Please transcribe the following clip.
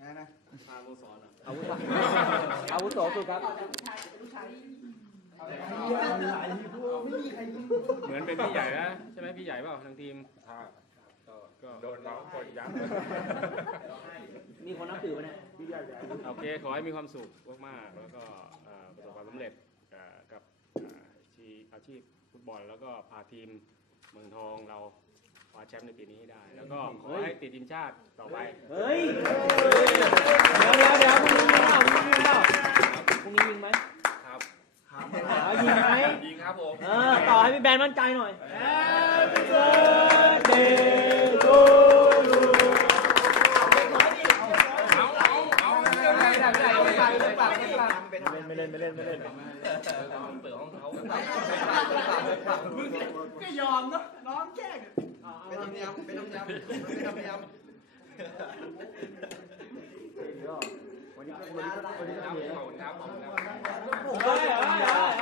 นะนะพาโมสอนอะอาวุโสอาวุโสสุดครับ ไม่มีใครยิงเหมือนเป็นพี่ใหญ่นะใช่ไหมพี่ใหญ่เปล่าทางทีมก็โดนน้องกดยับมีคนนับถือปะเนี่ยโอเคขอให้มีความสุขมากๆแล้วก็เอ่อประสบความสำเร็จเอ่อกับเอ่อชีอาชีพฟุตบอลแล้วก็พาทีมเมืองทองเรา คว้าแชมป์ในปีนี้ให้ได้ แล้วก็ขอให้ติดทีมชาติต่อไป เฮ้ย เดี๋ยวเดี๋ยวเดี๋ยวพรุ่งนี้ยิงเปล่าพรุ่งนี้ยิงเปล่าพรุ่งนี้ยิงไหมครับเอายิงไหมยิงครับผมเออต่อให้พี่แบนมั่นใจหน่อย Happy birthday to you เอาเอาเอาเรื่องอะไรทำได้ไม่ได้ไม่ปากไม่ปากไม่เล่นไม่เล่นไม่เล่นไม่เล่นเปิดห้องเขาก็ยอมเนาะน้องแจ้งเป็นธรรมเนียม เป็นธรรมเนียมเป็นธรรมเนียมวันนี้วันนี้วันนี้ครับก็มี ขอบคุณครับขอบคุณครับ เฮ้ยเฮ้ยเฮ้